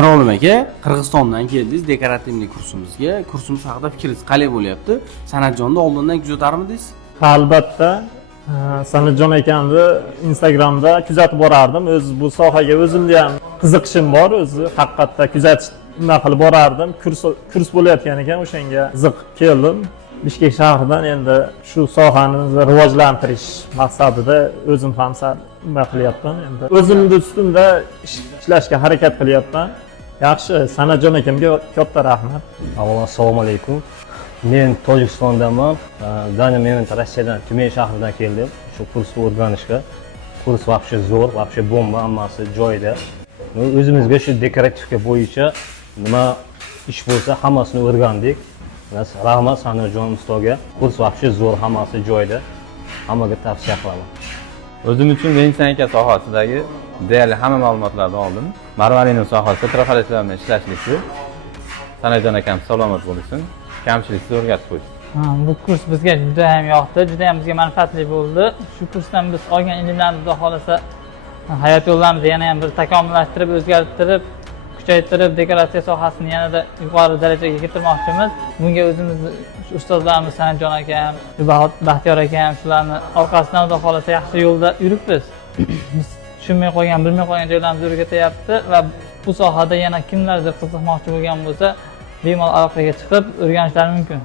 Mirolim aka, Qirg'izistondan keldingiz dekorativniy kursimizga. Kursimiz haqida fikringiz qanday bo'lyapti? San'atjonni oldindan kuzatarmidingiz? Albatta, Sanatjon akamni Instagramda kuzatib borardim. O'z bu sohaga o'zimda ham qiziqishim bor. O'zi haqiqatda kuzatish nima qilib borardim. Kurs bo'layotgan ekan, o'shanga qiziqib keldim. Bishkek shahridan endi shu sohani rivojlantirish maqsadida o'zim ham nima qilyapman. Endi o'zimni ustimda ishlashga harakat qilyapman. Yaxshi, Sanatjon akamga katta rahmat. Avvalo assalomu alaykum. Men Tojikistondanman. Данный момент Rossiyadan Tyumen shahridan keldim. Shu kursni o'rganishga. Kurs вообще zo'r, вообще bomba, hammasi joyida. O'zimizga shu dekorativka bo'yicha nima ish bo'lsa hammasini o'rgandik. Rahmat Sanatjon ustoga. Kurs вообще zo'r, hammasi joyida. Hammaga tavsiya qilaman. O'zim uchun vensanika sohasidagi deyarli hamma ma'lumotlarni oldim. Marvaridning sohasida trafaletlar bilan ishlashlikni Sanatjon akam salomat bo'lsin, kamchiliksiz o'rgatib qo'ydi. Bu kurs bizga juda ham yoqdi, juda ham bizga manfaatli bo'ldi. Shu kursdan biz olgan ilmlarimiz xudo xolasa hayot yo'llarimizni yana ham bir takomillashtirib, o'zgartirib, kuchaytirib, dekoratsiya sohasini yanada yuqori darajaga keltirmoqchimiz. Bunga o'zimiz ustozlarimiz Sanatjon akam, Baxtiyor akam shularni orqasidan xudo xolasa yaxshi yo'lda yuribmiz. Biz tushunmay qolgan, bilmay qolgan joylarimizni o'rgatyapti va bu sohada yana kimlardir qiziqmoqchi bo'lgan bo'lsa, bemalol aloqaga chiqib o'rganishlari mumkin.